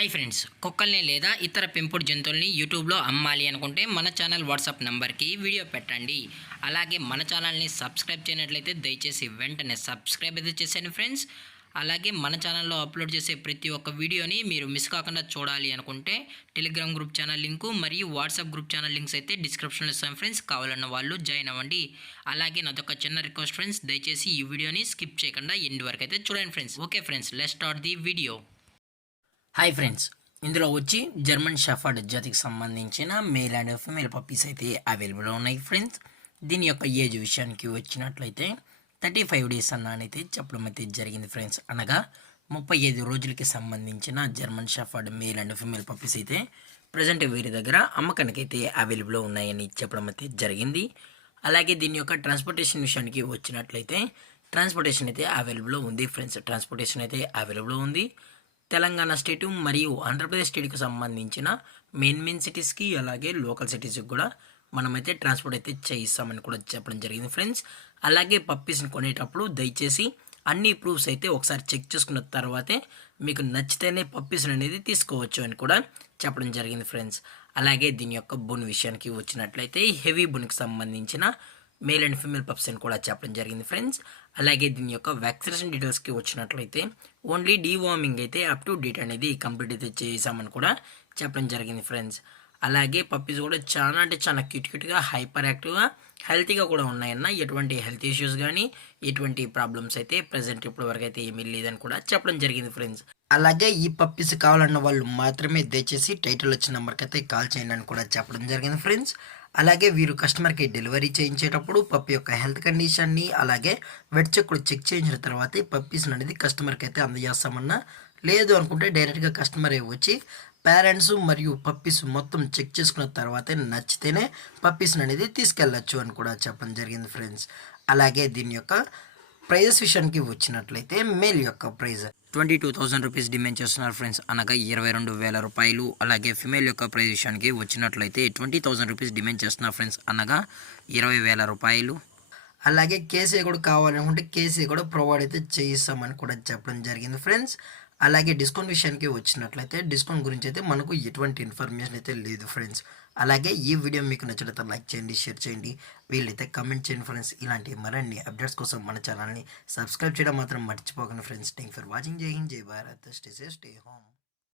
Hi friends, కుక్కల్ని లేదా ఇతర పెంపుడు జంతువుల్ని యూట్యూబ్లో అమ్మాలి అనుకుంటే మన ఛానల్ వాట్సాప్ నెంబర్కి వీడియో పెట్టండి. అలాగే మన ఛానల్ని సబ్స్క్రైబ్ చేయనట్లయితే దయచేసి వెంటనే సబ్స్క్రైబ్ అయితే చేసేయండి ఫ్రెండ్స్. అలాగే మన ఛానల్లో అప్లోడ్ చేసే ప్రతి ఒక్క వీడియోని మీరు మిస్ కాకుండా చూడాలి అనుకుంటే టెలిగ్రామ్ గ్రూప్ ఛానల్ లింకు మరియు వాట్సాప్ గ్రూప్ ఛానల్ లింక్స్ అయితే డిస్క్రిప్షన్లో ఇస్తాం ఫ్రెండ్స్. కావాలన్న వాళ్ళు జాయిన్ అవ్వండి. అలాగే నాదొక చిన్న రిక్వెస్ట్ ఫ్రెండ్స్, దయచేసి ఈ వీడియోని స్కిప్ చేయకుండా ఎండ్ వరకు అయితే చూడండి friends. Okay friends, let's start the video. Hi friends, ఇందులో వచ్చి జర్మన్ షెఫర్డ్ జాతికి సంబంధించిన మేల్ అండ్ ఫీమేల్ పప్పీస్ అయితే అవైలబుల్లో ఉన్నాయి ఫ్రెండ్స్. దీని యొక్క ఏజ్ విషయానికి వచ్చినట్లయితే 35 డేస్ అన్నైతే చెప్పడం అయితే జరిగింది ఫ్రెండ్స్. అనగా 35 రోజులకి సంబంధించిన German shepherd male and female puppies అయితే ప్రజెంట్ వీరి దగ్గర అమ్మకానికి అయితే అవైలబుల్లో ఉన్నాయని చెప్పడం అయితే జరిగింది. అలాగే దీని యొక్క ట్రాన్స్పోర్టేషన్ విషయానికి వచ్చినట్లయితే ట్రాన్స్పోర్టేషన్ అయితే అవైలబుల్లో ఉంది ఫ్రెండ్స్. ట్రాన్స్పోర్టేషన్ అయితే అవైలబుల్లో ఉంది. తెలంగాణ స్టేటు మరియు ఆంధ్రప్రదేశ్ స్టేట్కి సంబంధించిన మెయిన్ సిటీస్కి అలాగే లోకల్ సిటీస్కి కూడా మనమైతే ట్రాన్స్పోర్ట్ అయితే చేయిస్తామని కూడా చెప్పడం జరిగింది ఫ్రెండ్స్. అలాగే పప్పీస్ని కొనేటప్పుడు దయచేసి అన్ని ప్రూఫ్స్ అయితే ఒకసారి చెక్ చేసుకున్న తర్వాతే మీకు నచ్చితేనే పప్పీస్ని అనేది తీసుకోవచ్చు అని కూడా చెప్పడం జరిగింది ఫ్రెండ్స్. అలాగే దీని యొక్క బోన్ విషయానికి వచ్చినట్లయితే హెవీ బోన్కి సంబంధించిన మేల్ అండ్ ఫీమేల్ పప్స్ అని కూడా చెప్పడం జరిగింది ఫ్రెండ్స్. అలాగే దీని యొక్క వ్యాక్సినేషన్ డీటెయిల్స్కి వచ్చినట్లయితే ఓన్లీ డీవార్మింగ్ అయితే అప్ టు డేట్ అనేది కంప్లీట్ అయితే చేసామని కూడా చెప్పడం జరిగింది ఫ్రెండ్స్. అలాగే పప్పీస్ కూడా చాలా అంటే చాలా క్యూట్గా హైపర్ యాక్టివ్గా హెల్తీగా కూడా ఉన్నాయన్న. ఎటువంటి హెల్త్ ఇష్యూస్ కానీ ఎటువంటి ప్రాబ్లమ్స్ అయితే ప్రజెంట్ ఇప్పటి వరకు అయితే ఏమీ లేదని కూడా చెప్పడం జరిగింది ఫ్రెండ్స్. అలాగే ఈ పప్పీస్ కావాలన్న వాళ్ళు మాత్రమే దయచేసి టైటిల్ వచ్చిన నెంబర్కి అయితే కాల్ చేయండి అని కూడా చెప్పడం జరిగింది ఫ్రెండ్స్. అలాగే వీరు కస్టమర్కి డెలివరీ చేయించేటప్పుడు పప్పి యొక్క హెల్త్ కండిషన్ని అలాగే వెట్ చెక్ కూడా చెక్ చేయించిన తర్వాత పప్పీస్ అనేది కస్టమర్కి అయితే అందజేస్తామన్నా. లేదు అనుకుంటే డైరెక్ట్గా కస్టమర్ వచ్చి పేరెంట్స్ మరియు పప్పీస్ మొత్తం చెక్ చేసుకున్న తర్వాతే నచ్చితేనే పప్పీస్ అనేది తీసుకెళ్ళచ్చు అని కూడా చెప్పడం జరిగింది ఫ్రెండ్స్. అలాగే దీని యొక్క ప్రైజెస్ విషయానికి వచ్చినట్లయితే మేల్ యొక్క ప్రైజ్ 22,000 రూపీస్ డిమాండ్ చేస్తున్నారు ఫ్రెండ్స్, అనగా 22,000 రూపాయలు. అలాగే ఫిమేల్ యొక్క ప్రైజ్ విషయానికి వచ్చినట్లయితే 20,000 రూపీస్ డిమాండ్ చేస్తున్నారు ఫ్రెండ్స్, అనగా 20,000 రూపాయలు. అలాగే కేసీ కూడా కావాలనుకుంటే కేసీ కూడా ప్రొవైడ్ అయితే చేయిస్తామని కూడా చెప్పడం జరిగింది ఫ్రెండ్స్. అలాగే డిస్కౌంట్ విషయానికి వచ్చినట్లయితే డిస్కౌంట్ గురించి అయితే మనకు ఎటువంటి ఇన్ఫర్మేషన్ అయితే లేదు ఫ్రెండ్స్. అలాగే ఈ వీడియో మీకు నచ్చినట్లయితే లైక్ చేయండి, షేర్ చేయండి, వీళ్ళైతే కమెంట్ చేయండి ఫ్రెండ్స్. ఇలాంటి మరిన్ని అప్డేట్స్ కోసం మన ఛానల్ని సబ్స్క్రైబ్ చేయడం మాత్రం మర్చిపోకండి ఫ్రెండ్స్. Thank for watching. జై హింద్, జై Bharat, stay safe, stay home.